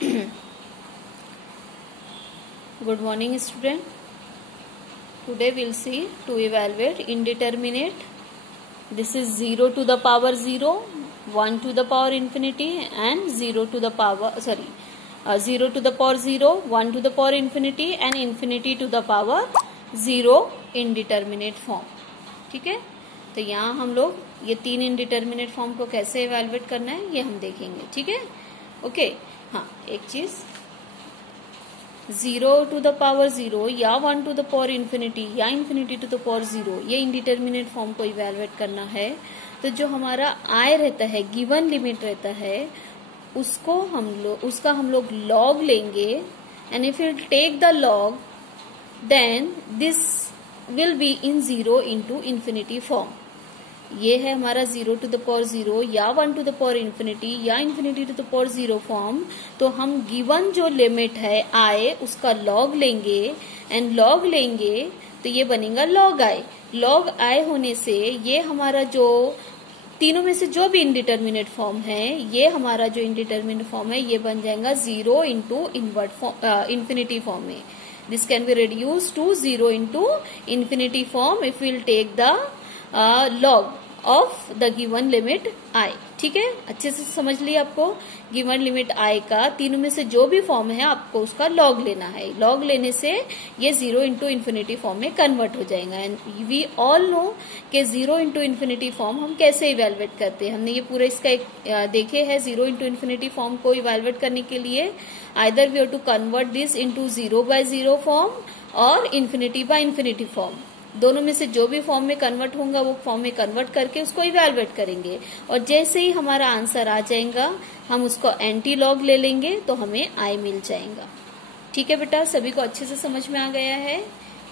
Good morning, student. Today we'll see to evaluate indeterminate. This is 0 to the power 0, 1 to the power infinity, and 0 to the power 0 to the power 0, 1 to the power infinity, and infinity to the power 0 indeterminate form. ठीक है, तो यहाँ हम लोग ये तीन indeterminate form को कैसे इवेलुएट करना है ये हम देखेंगे. ठीक है, ओके. हाँ, एक चीज 0 टू द पावर 0 या 1 टू द पावर इन्फिनिटी या इन्फिनिटी टू द पावर 0 ये इनडिटर्मिनेट फॉर्म को इवेलुएट करना है. तो जो हमारा आई रहता है, गिवन लिमिट रहता है, उसका हम लोग लॉग लेंगे. And if you take the log then this will be in 0 into infinity form. ये है हमारा 0 टू द पावर 0 या 1 टू द पावर इन्फिनिटी या infinity to the power 0 form. तो हम गिवन जो लिमिट है आई उसका लॉग लेंगे. एंड लॉग लेंगे तो ये बनेगा लॉग आई. लॉग आई होने से ये हमारा जो तीनों में से जो भी इनडिटर्मिनेट फॉर्म है, ये हमारा जो इनडिटर्मिनेट फॉर्म है ये बन जाएगा 0 इंटू इन्फिनिटी फॉर्म में. This can be reduce to 0 into infinity form if will take the log of the given limit I. ठीक है, अच्छे से समझ लिया. आपको गिवन लिमिट आई का तीनों में से जो भी फॉर्म है आपको उसका लॉग लेना है. लॉग लेने से ये 0 इंटू इन्फिनिटी फॉर्म में कन्वर्ट हो जाएगा. एंड वी ऑल नो कि 0 इंटू इन्फिनिटी फॉर्म हम कैसे इवेलुएट करते हैं. हमने ये पूरा इसका एक देखे है. 0 इंटू इन्फिनिटी फॉर्म को इवेलुएट करने के लिए either we have to convert this into 0 by 0 form और इन्फिनिटी बाय इन्फिनिटी फॉर्म. दोनों में से जो भी फॉर्म में कन्वर्ट होगा वो फॉर्म में कन्वर्ट करके उसको इवेलुएट करेंगे. और जैसे ही हमारा आंसर आ जाएगा हम उसको एंटी लॉग ले लेंगे तो हमें आई मिल जाएगा. ठीक है बेटा, सभी को अच्छे से समझ में आ गया है.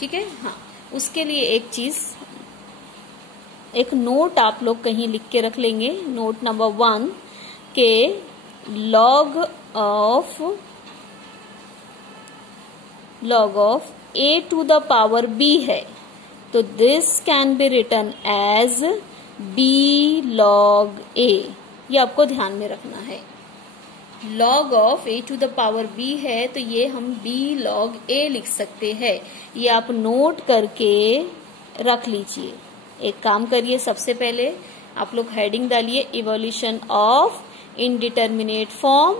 ठीक है, हाँ. उसके लिए एक चीज, एक नोट आप लोग कहीं लिख के रख लेंगे. नोट नंबर 1 के log of a to the power b है. तो this can be written as b log a. ये आपको ध्यान में रखना है. log of a to the power b है तो ये हम b log a लिख सकते हैं. ये आप नोट करके रख लीजिए. एक काम करिए, सबसे पहले आप लोग हेडिंग डालिए evolution of indeterminate form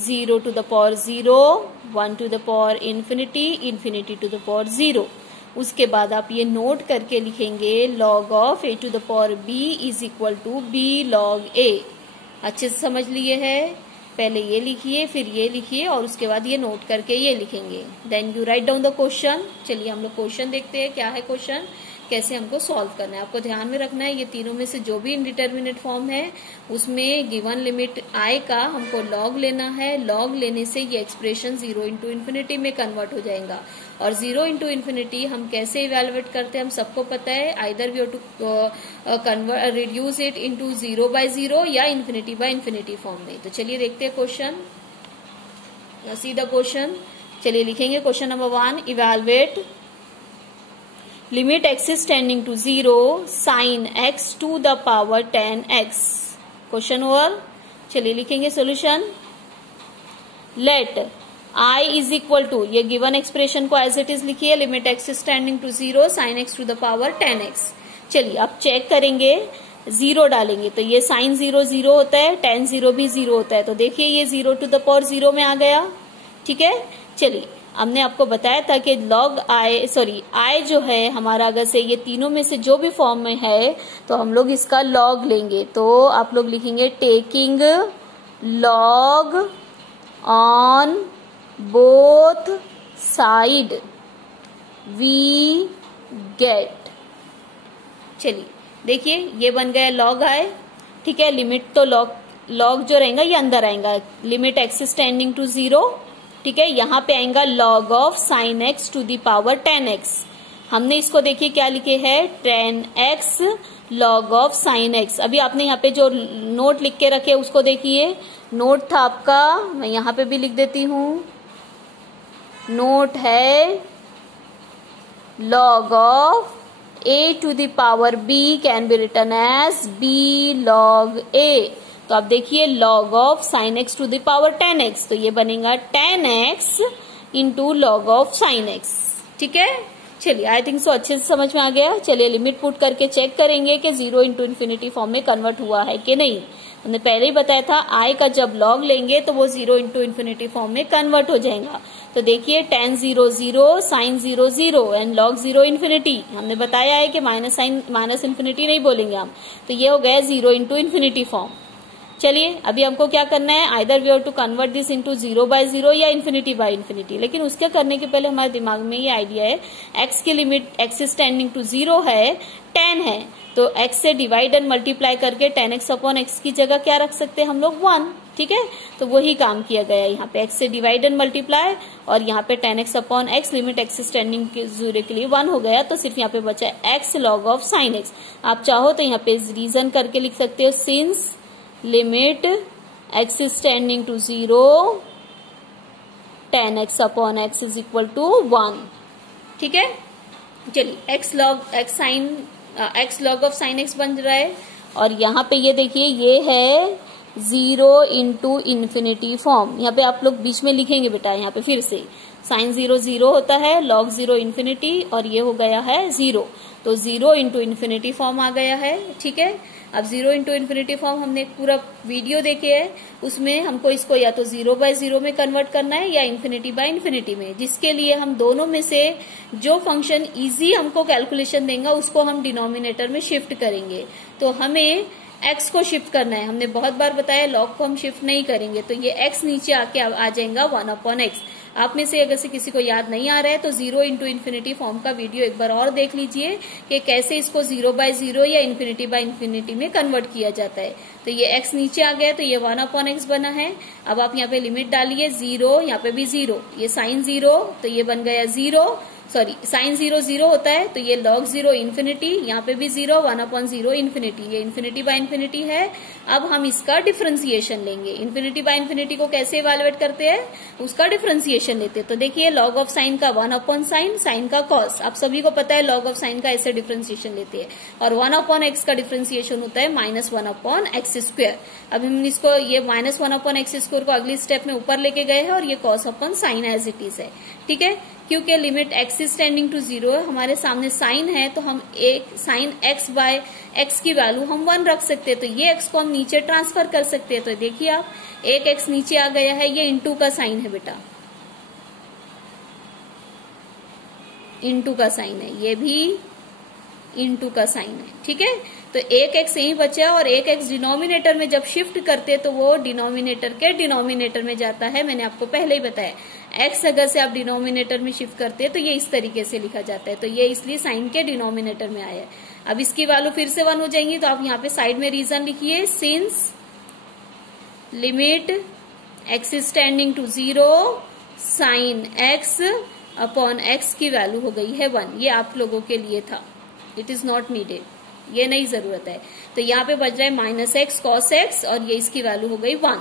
0 to the power 0, 1 to the power infinity, infinity to the power 0. उसके बाद आप ये नोट करके लिखेंगे log of a to the power b is equal to b log a. अच्छे से समझ लिए है. पहले ये लिखिए, फिर ये लिखिए और उसके बाद ये नोट करके ये लिखेंगे. Then you write down the question. चलिए हम लोग क्वेश्चन देखते हैं. क्या है क्वेश्चन, कैसे हमको सॉल्व करना है. आपको ध्यान में रखना है ये तीनों में से जो भी इनडिटर्मिनेट फॉर्म है उसमें गिवन लिमिट आई का हमको लॉग लेना है. लॉग लेने से ये एक्सप्रेशन 0 इंटू इन्फिनिटी में कन्वर्ट हो जाएगा. और 0 इंटू इन्फिनिटी हम कैसे इवेलुएट करते हैं हम सबको पता है. Either we have to convert reduce it into 0 by 0 या इन्फिनिटी बाय इन्फिनिटी फॉर्म में. तो चलिए देखते हैं क्वेश्चन. C the question. चलिए लिखेंगे question number 1. Evaluate limit x is tending to 0 sin x to the power 10x. Question over. चलिए लिखेंगे solution. Let i is equal to, ये गिवन एक्सप्रेशन को एज इट इज लिखिए. Limit x is tending to 0 sin x to the power 10x. चलिए अब check करेंगे. 0 डालेंगे तो ये साइन 0 0 होता है, tan 0 भी 0 होता है. तो देखिए ये 0 टू द पावर 0 में आ गया. ठीक है, चलिए हमने आपको बताया था कि लॉग आई जो है हमारा, अगर से ये तीनों में से जो भी फॉर्म में है तो हम लोग इसका लॉग लेंगे. तो आप लोग लिखेंगे taking log on both side we get. चलिए देखिए ये बन गया लॉग आई. ठीक है, लिमिट तो लॉग जो रहेगा ये अंदर आएगा. Limit x is tending to 0. ठीक है, यहाँ पे आएगा log of sine x to the power 10x. हमने इसको देखिए क्या लिखे है, 10x log of sine x. अभी आपने यहाँ पे जो नोट लिख के रखे उसको देखिए. नोट था आपका, मैं यहाँ पे भी लिख देती हूँ. नोट है log of a to the power b can be written as b log a. तो आप देखिए log of sin x to the power 10x, तो ये बनेगा 10x into log of sin x। ठीक है, चलिए आई थिंक सो अच्छे से समझ में आ गया। चलिए लिमिट पुट करके चेक करेंगे कि 0 इंटू इन्फिनिटी फॉर्म में कन्वर्ट हुआ है कि नहीं। हमने पहले ही बताया था i का जब लॉग लेंगे तो वो 0 इंटू इन्फिनिटी फॉर्म में कन्वर्ट हो जाएगा। तो देखिए tan 0 0, sin 0 0 and log 0 infinity. हमने बताया है कि माइनस इन्फिनिटी नहीं बोलेंगे हम, तो ये हो गया 0 इंटू इन्फिनिटी फॉर्म। चलिए अभी हमको क्या करना है, either we have to convert this into 0/0 या इन्फिनिटी बाय इन्फिनिटी। लेकिन उसके करने के पहले हमारे दिमाग में ये आइडिया है, x की limit x is tending to 0 है, 10 है, तो x से डिवाइड एंड मल्टीप्लाई करके 10x अपॉन x की जगह क्या रख सकते हैं हम लोग, 1। ठीक है, तो वही काम किया गया है यहाँ पे, x से डिवाइड एंड मल्टीप्लाई और यहाँ पे 10x upon x, limit x is tending के 0 के लिए 1 हो गया, तो सिर्फ यहाँ पे बचा है x log of sine x। आप चाहो तो यहाँ पे रीजन करके लिख सकते हो, since limit x is tending to 0, 10x upon x is equal to 1। ठीक है, चलिए x log of sine x बन रहा है, और यहाँ पे ये देखिए ये है 0 इंटू इन्फिनिटी फॉर्म। यहाँ पे आप लोग बीच में लिखेंगे बेटा, यहाँ पे फिर से साइन 0 0 होता है, log 0 इन्फिनिटी, और ये हो गया है 0, तो 0 इंटू इन्फिनिटी फॉर्म आ गया है। ठीक है, अब 0 इंटू इन्फिनिटी फॉर्म हमने एक पूरा वीडियो देखे है, उसमें हमको इसको या तो 0/0 में कन्वर्ट करना है या इन्फिनिटी बाय इन्फिनिटी में, जिसके लिए हम दोनों में से जो फंक्शन इजी हमको कैलकुलेशन देगा उसको हम डिनोमिनेटर में शिफ्ट करेंगे। तो हमें x को शिफ्ट करना है, हमने बहुत बार बताया log को हम शिफ्ट नहीं करेंगे, तो ये x नीचे आके आ जाएगा 1 अपॉन x। आप में से अगर से किसी को याद नहीं आ रहा है तो 0 इंटू इन्फिनिटी फॉर्म का वीडियो एक बार और देख लीजिए कि कैसे इसको 0/0 या इन्फिनिटी बाय इन्फिनिटी में कन्वर्ट किया जाता है। तो ये x नीचे आ गया, तो ये 1 अपॉन x बना है। अब आप यहाँ पे लिमिट डालिए, 0, यहाँ पे भी 0, ये साइन 0, तो ये बन गया 0, सॉरी साइन 0 0 होता है, तो ये log 0 इन्फिनिटी, यहाँ पे भी 0, 1 अपॉन 0 इन्फिनिटी, ये इन्फिनिटी बाय इन्फिनिटी है। अब हम इसका डिफरेंशिएशन लेंगे। इन्फिनिटी बाय इन्फिनिटी को कैसे इवेलुएट करते हैं, उसका डिफरेंशिएशन लेते हैं। तो देखिए log ऑफ साइन का 1 अपॉन साइन, साइन का कॉस, आप सभी को पता है log ऑफ साइन का ऐसे डिफरेंशिएशन लेते हैं, और 1 अपॉन एक्स का डिफरेंशिएशन होता है -1 अपॉन एक्स स्क्वायर। अब हम इसको ये -1 अपॉन एक्स स्क्वायर को अगली स्टेप में ऊपर लेके गए हैं, और ये cos upon sine as it is है। ठीक है, क्योंकि limit x is tending to 0 है, हमारे सामने साइन है, तो हम एक साइन x बाय x की वैल्यू हम 1 रख सकते हैं, तो ये x को हम नीचे ट्रांसफर कर सकते हैं। तो देखिए आप, एक x नीचे आ गया है, ये इंटू का साइन है बेटा, इंटू का साइन है, ये भी इंटू का साइन है। ठीक है, तो एक x यही बचा, और एक x डिनोमिनेटर में जब शिफ्ट करते तो वो डिनोमिनेटर के डिनोमिनेटर में जाता है, मैंने आपको पहले ही बताया। x अगर से आप डिनोमिनेटर में शिफ्ट करते हैं तो ये इस तरीके से लिखा जाता है, तो ये इसलिए साइन के डिनोमिनेटर में आया है। अब इसकी वैल्यू फिर से 1 हो जाएंगी, तो आप यहाँ पे साइड में रीजन लिखिए, since limit x is tending to 0, sine x upon x की वैल्यू हो गई है 1। ये आप लोगों के लिए था, इट इज नॉट नीडेड, ये नहीं जरूरत है। तो यहाँ पे बच जाए -x cos x, और ये इसकी वैल्यू हो गई 1।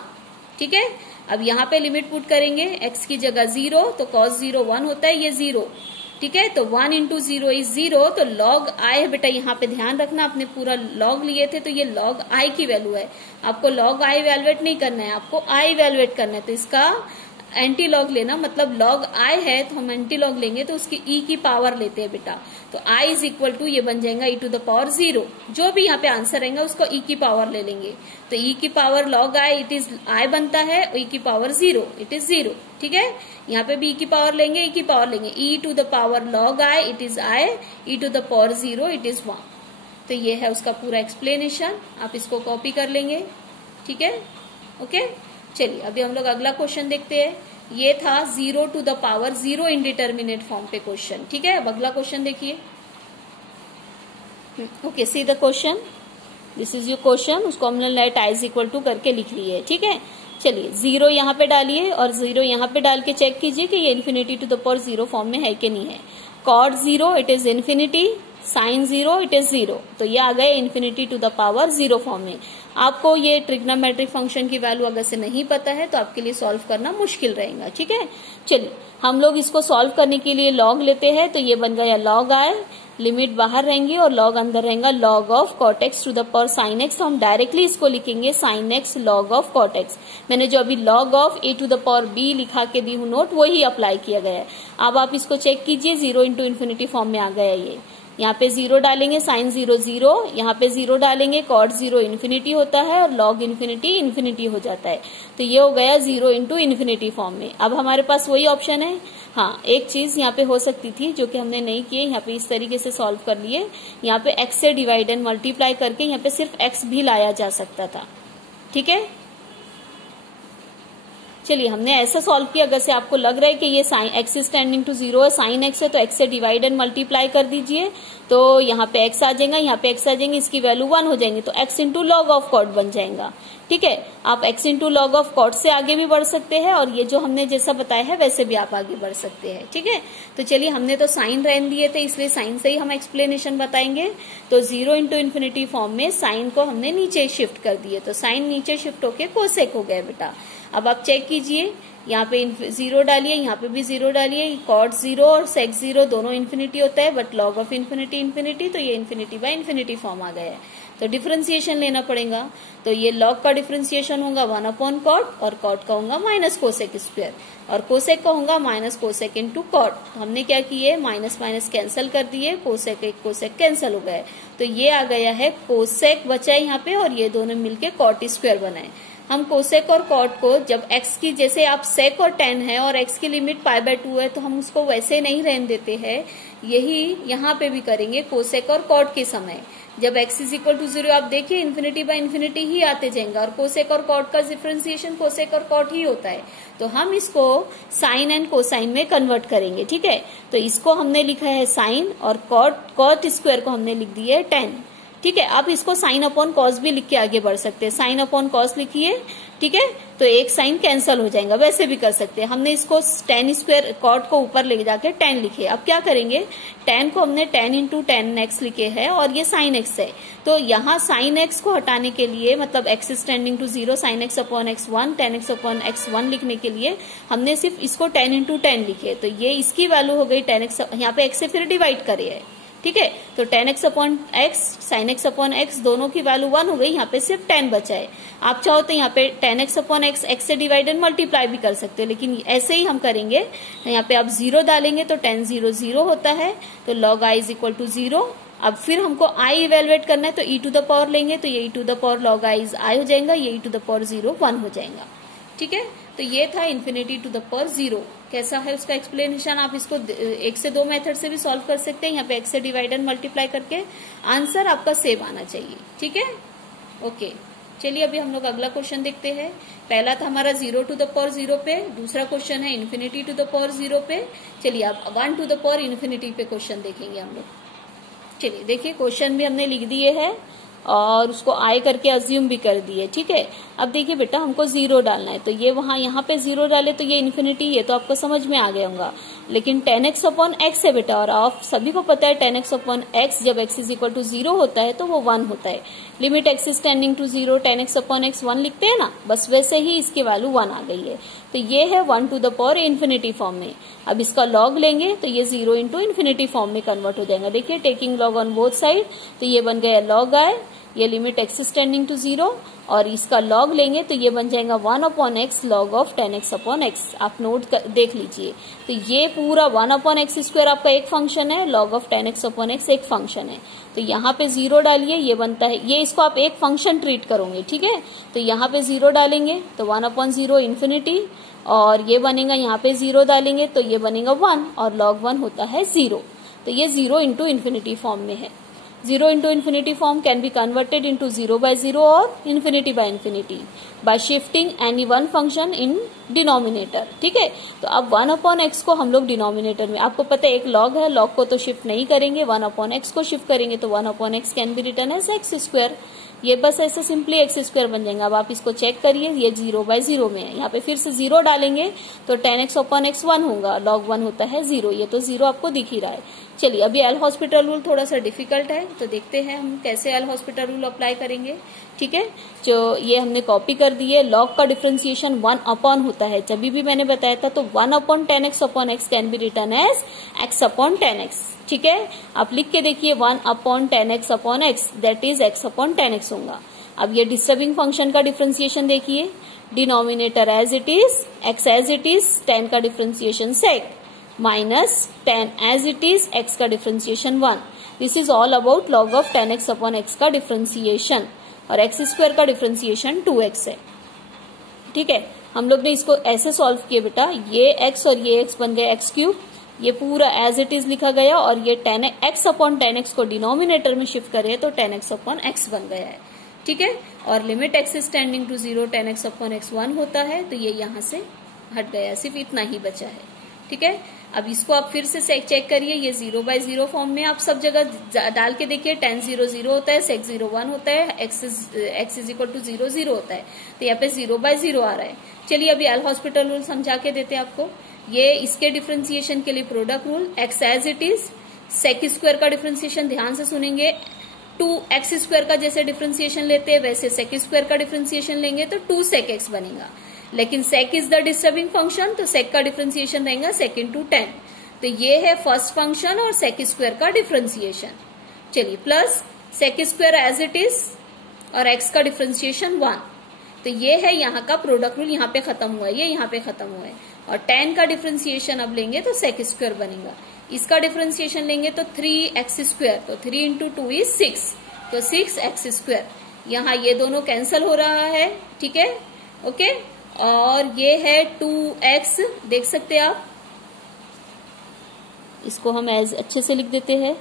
ठीक है, अब यहाँ पे लिमिट पुट करेंगे, x की जगह 0, तो cos 0 1 होता है, ये 0। ठीक है, तो 1 इंटू 0 इज 0, तो log i है बेटा, यहाँ पे ध्यान रखना, आपने पूरा log लिए थे, तो ये log i की वैल्यू है। आपको log i इवेलुएट नहीं करना है, आपको i इवेलुएट करना है, तो इसका एंटी लॉग लेना, मतलब log i है तो हम एंटी लॉग लेंगे तो उसकी e की पावर लेते हैं बेटा, तो i इज इक्वल टू ये बन जाएगा e टू द पावर 0। जो भी यहाँ पे आंसर रहेगा उसको e की पावर ले लेंगे, तो e की power log i it is i बनता है, e की पावर 0 इट इज 0। ठीक है, यहाँ पे भी e की पावर लेंगे, e की पावर लेंगे, e to the power log i it is i, e to the power 0 it is 1। तो ये है उसका पूरा एक्सप्लेनेशन, आप इसको कॉपी कर लेंगे। ठीक है, ओके। चलिए अभी हम लोग अगला क्वेश्चन देखते हैं। ये था 0 to the power 0 indeterminate form पे क्वेश्चन। ठीक है, अब अगला क्वेश्चन देखिए। Okay, see the question, this is your question. उसको हमने let i is equal to करके लिख लिए है। ठीक है, चलिए 0 यहाँ पे डालिए और 0 यहाँ पे डाल के चेक कीजिए कि ये infinity to the power 0 form में है कि नहीं है। Cot 0 it is infinity, sine 0 it is 0, तो ये आ गए infinity to the power 0 form में। आपको ये ट्रिग्नोमेट्रिक फंक्शन की वैल्यू अगर से नहीं पता है तो आपके लिए सॉल्व करना मुश्किल रहेगा। ठीक है, चलिए हम लोग इसको सॉल्व करने के लिए लॉग लेते हैं, तो ये बन गया log i, लिमिट बाहर रहेंगी और लॉग अंदर रहेगा, log of cot x to the power sin x। तो हम डायरेक्टली इसको लिखेंगे sin x log of cot x। मैंने जो अभी log of a to the power b लिखा के दी हूँ नोट, वही अप्लाई किया गया है। अब आप इसको चेक कीजिए, 0 इंटू इन्फिनिटी फॉर्म में आ गया ये। यहाँ पे 0 डालेंगे, साइन 0 0, यहाँ पे 0 डालेंगे, कॉट 0 इन्फिनिटी होता है और लॉग इन्फिनिटी इन्फिनिटी हो जाता है। तो ये हो गया 0 इंटू इन्फिनिटी फॉर्म में। अब हमारे पास वही ऑप्शन है। हाँ, एक चीज यहाँ पे हो सकती थी जो कि हमने नहीं की, यहाँ पे इस तरीके से सॉल्व कर लिए। यहाँ पे x से डिवाइड एंड मल्टीप्लाई करके यहाँ पे सिर्फ x भी लाया जा सकता था। ठीक है, चलिए हमने ऐसा सॉल्व किया। अगर से आपको लग रहा है कि ये sine x is tending to 0 है, साइन x है, तो x से डिवाइड एंड मल्टीप्लाई कर दीजिए, तो यहाँ पे x आ जाएगा, यहाँ पे x आ जाएंगे, इसकी वैल्यू 1 हो जाएंगी, तो x into log of cot बन जाएगा। ठीक है, आप x into log of cot से आगे भी बढ़ सकते हैं और ये जो हमने जैसा बताया है वैसे भी आप आगे बढ़ सकते हैं। ठीक है, तो चलिए हमने तो साइन रहने दिए थे, इसलिए साइन से ही हम एक्सप्लेनेशन बताएंगे। तो 0 इंटू इन्फिनिटी फॉर्म में साइन को हमने नीचे शिफ्ट कर दिए, तो साइन नीचे शिफ्ट होके कोसेक हो गया बेटा। अब आप चेक कीजिए, यहाँ पे 0 डालिए, यहाँ पे भी 0 डालिए, कॉट 0 और सेक 0 दोनों इन्फिनिटी होता है, but log of infinity infinity, तो ये इन्फिनिटी बाय इन्फिनिटी फॉर्म आ गया है। तो डिफरेंशिएशन लेना पड़ेगा, तो ये लॉग का डिफरेंशिएशन होगा 1 अपॉन कॉट और कॉट का होगा माइनस कोसेक स्क्वायर और कोसेक का होगा माइनस कोसेक इंटू कॉट। हमने क्या किए, माइनस माइनस कैंसिल कर दिए, कोसेक एक कोसेक कैंसिल हो गए, तो ये आ गया है कोसेक बचा है यहाँ पे और ये दोनों मिलके कॉट स्क्वायर बनाए। हम कोसेक और कॉट को जब x की, जैसे आप सेक और टेन है और x की लिमिट π/2 है, तो हम उसको वैसे नहीं रहने देते हैं, यही यहाँ पे भी करेंगे कोसेक और कॉट के समय। जब x इज इक्वल टू 0 आप देखिए इन्फिनिटी बाय इन्फिनिटी ही आते जाएंगे और कोसेक और कॉट का डिफरेंशिएशन कोसेक और कॉट ही होता है, तो हम इसको साइन एंड कोसाइन में कन्वर्ट करेंगे। ठीक है, तो इसको हमने लिखा है साइन और कॉट स्क्वायर को हमने लिख दिया है 10। ठीक है, आप इसको साइन अपॉन कॉस भी लिख के आगे बढ़ सकते हैं, साइन अपॉन कॉस लिखिए। ठीक है, तो एक साइन कैंसिल हो जाएगा, वैसे भी कर सकते हैं। हमने इसको tan स्क्वायर कॉट को ऊपर ले जाके 10 लिखे। अब क्या करेंगे, tan को हमने 10 इंटू 10x लिखे है और ये sin x है, तो यहाँ sin x को हटाने के लिए, मतलब x is tending to 0, sin x upon x1, tan x upon x1 लिखने के लिए हमने सिर्फ इसको 10 इंटू 10 लिखे, तो ये इसकी वैल्यू हो गई tan x। यहाँ पे x से फिर डिवाइड करे है। ठीक है, तो tan x upon x, sin x upon x दोनों की वैल्यू 1 हो गई, यहाँ पे सिर्फ 10 बचा है। आप चाहो तो यहाँ पे tan x अपॉन x से डिवाइड एंड मल्टीप्लाई भी कर सकते हो, लेकिन ऐसे ही हम करेंगे। यहाँ पे आप 0 डालेंगे तो tan 0 0 होता है, तो log i is equal to 0। अब फिर हमको i इवेलुएट करना है, तो e टू द पावर लेंगे, तो ये e to the power log i is i हो जाएगा, ये e टू द पावर 0 1 हो जाएगा। ठीक है, तो ये था इन्फिनिटी टू द पावर 0। कैसा है उसका एक्सप्लेनेशन, आप इसको 1 से 2 मेथड से भी सॉल्व कर सकते हैं। यहाँ पे x से डिवाइड एंड मल्टीप्लाई करके आंसर आपका सेम आना चाहिए। ठीक है, ओके, चलिए अभी हम लोग अगला क्वेश्चन देखते हैं। पहला था हमारा 0 टू द पावर 0 पे, दूसरा क्वेश्चन है इन्फिनिटी टू द पावर 0 पे। चलिए अब 1 टू द पावर इन्फिनिटी पे क्वेश्चन देखेंगे हम लोग। चलिए देखिए, क्वेश्चन भी हमने लिख दिए है और उसको आई करके अज्यूम भी कर दिए। ठीक है, अब देखिए बेटा, हमको 0 डालना है, तो ये वहां यहाँ पे 0 डाले तो ये इन्फिनिटी है, तो आपको समझ में आ गया होगा। लेकिन tan x अपॉन x है बेटा, और आप सभी को पता है tan x अपॉन x जब x इज इक्वल टू 0 होता है तो वो 1 होता है। Limit x is tending to 0, tan x upon x 1 लिखते हैं ना, बस वैसे ही इसकी वैल्यू 1 आ गई है। तो ये है 1 to the power infinity form में। अब इसका लॉग लेंगे तो ये 0 इंटू इन्फिनिटी फॉर्म में कन्वर्ट हो जाएगा। देखिए, taking log on both side, तो ये बन गया log i, ये limit x is tending to 0, और इसका लॉग लेंगे तो ये बन जाएगा 1 upon x log of tan x upon x। आप नोट देख लीजिए, तो ये पूरा 1 अपॉन x स्क्वायर आपका एक फंक्शन है, log of tan x upon x एक फंक्शन है। तो यहाँ पे 0 डालिए, ये बनता है, ये इसको आप एक फंक्शन ट्रीट करोगे। ठीक है, तो यहाँ पे 0 डालेंगे तो 1 अपॉन 0 इन्फिनिटी, और ये बनेगा, यहाँ पे 0 डालेंगे तो ये बनेगा 1 और log 1 होता है 0। तो ये 0 इंटू इन्फिनिटी फॉर्म में है। 0 into infinity form can be converted into 0 by 0 or infinity by infinity by shifting any one function in denominator। ठीक है, तो अब 1 upon x को हम लोग डिनोमिनेटर में, आपको पता है एक log है, log को तो शिफ्ट नहीं करेंगे, 1 upon x को शिफ्ट करेंगे, तो 1 upon x can be return as x square. ये बस ऐसे सिंपली x स्क्वायर बन जाएगा। अब आप इसको चेक करिए, ये 0 by 0 में है, यहाँ पे फिर से 0 डालेंगे तो tan x upon x 1 होगा, log 1 होता है 0। ये तो 0 आपको दिख ही रहा है। चलिए, अभी एल हॉस्पिटल रूल थोड़ा सा डिफिकल्ट है, तो देखते हैं हम कैसे एल हॉस्पिटल रूल अप्लाई करेंगे। ठीक है, जो ये हमने कॉपी कर दी है। लॉग का डिफरेंशिएशन 1 अपॉन होता है, जब भी मैंने बताया था, तो 1 upon 10x upon x can be return as x upon 10x। ठीक है, आप लिख के देखिए 1 upon 10x upon x, that is x upon 10x होगा। अब ये डिस्टर्बिंग फंक्शन का डिफरेंशिएशन देखिए, denominator as it is, x as it is, 10 का differentiation sec minus 10 as it is, x का differentiation 1। This is all about log of 10x upon x का differentiation, और x square का differentiation 2x है। ठीक है, हम लोग ने इसको ऐसे सॉल्व किए बेटा, ये x और ये x बन गए x क्यूब, ये पूरा एज इट इज लिखा गया, और ये 10x अपॉन 10x को डिनोमिनेटर में शिफ्ट करिए तो 10x अपॉन x बन गया है। ठीक है, और limit x is tending to 0, 10x upon x 1 होता है, तो ये यहाँ से हट गया, सिर्फ इतना ही बचा है। ठीक है, अब इसको आप फिर से चेक करिए, ये 0/0 फॉर्म में आप सब जगह डाल के देखिए, 10 0 0 होता है, sec 0 1 होता है, x इज इक्वल टू 0 0 होता है, तो यहाँ पे 0/0 आ रहा है। चलिए अभी एल हॉस्पिटल रूल समझा के देते हैं आपको। ये इसके डिफरेंशिएशन के लिए product rule, x as it is, sec square का डिफरेंशिएशन ध्यान से सुनेंगे, 2x स्क्वायर का जैसे डिफरेंशिएशन लेते हैं वैसे sec स्क्वायर का डिफरेंशिएशन लेंगे तो 2 sec x बनेगा। लेकिन sec is the disturbing function, तो sec का डिफरेंशिएशन रहेगा sec इंटू 10। तो ये है फर्स्ट फंक्शन और sec स्क्वायर का डिफरेंशिएशन। चलिए plus sec square as it is और x का डिफरेंशिएशन 1। तो ये है यहाँ का प्रोडक्ट रूल, यहाँ पे खत्म हुआ है, ये यहाँ पे खत्म हुआ है। और 10 का डिफरेंशिएशन अब लेंगे तो sec स्क्वायर बनेगा, इसका डिफरेंशिएशन लेंगे तो 3x स्क्वायर, तो 3 इंटू 2 इज 6, तो 6x स्क्वायर। यहाँ ये दोनों कैंसल हो रहा है। ठीक है, ओके, और ये है 2x, देख सकते हैं आप, इसको हम एज अच्छे से लिख देते हैं।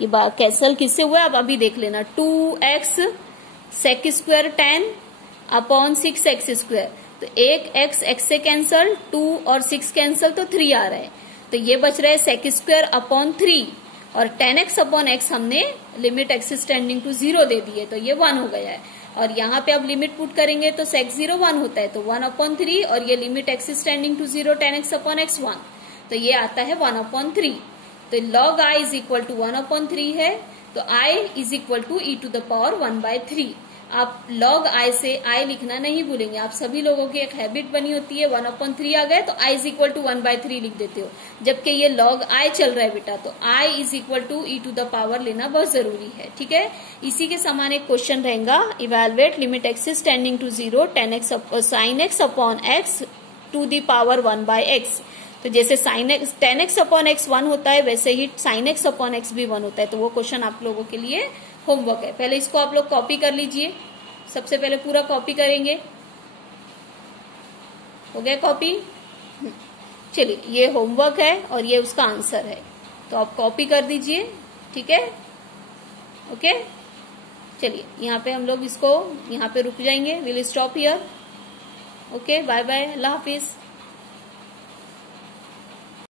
ये कैंसल किससे हुआ है अब अभी देख लेना, 2x sec square 10 upon 6x square, तो एक x से कैंसल, 2 और 6 कैंसल, तो 3 आ रहा है, तो ये बच रहा है sec स्क्वायर अपॉन 3, और 10x अपॉन x हमने limit x is tending to 0 दे दी है, तो ये 1 हो गया है। और यहाँ पे अब लिमिट पुट करेंगे तो sec 0 1 होता है, तो 1 अपॉन 3, और ये limit x is tending to 0, 10x upon x 1, तो ये आता है 1 अपॉन 3। तो log i is equal to 1 upon 3 है, तो i is equal to e to the power 1/3। आप log i से i लिखना नहीं भूलेंगे, आप सभी लोगों की एक हैबिट बनी होती है, 1 अपॉन 3 आ गए तो i इज इक्वल टू 1/3 लिख देते हो, जबकि ये log i चल रहा है बेटा, तो i is equal to e to the power लेना बहुत जरूरी है। ठीक है, इसी के समान एक क्वेश्चन रहेगा, evaluate limit x is tending to 0, sin x upon x to the power 1/x। तो जैसे sin x 10x upon x 1 होता है, वैसे ही sin x अपॉन x भी 1 होता है। तो वो क्वेश्चन आप लोगों के लिए होमवर्क है, पहले इसको आप लोग कॉपी कर लीजिए, सबसे पहले पूरा कॉपी करेंगे। हो गया कॉपी? चलिए ये होमवर्क है और ये उसका आंसर है, तो आप कॉपी कर दीजिए। ठीक है, ओके, चलिए यहाँ पे हम लोग इसको यहाँ पे रुक जाएंगे, will stop here. Okay, bye bye, अल्लाह हाफिज।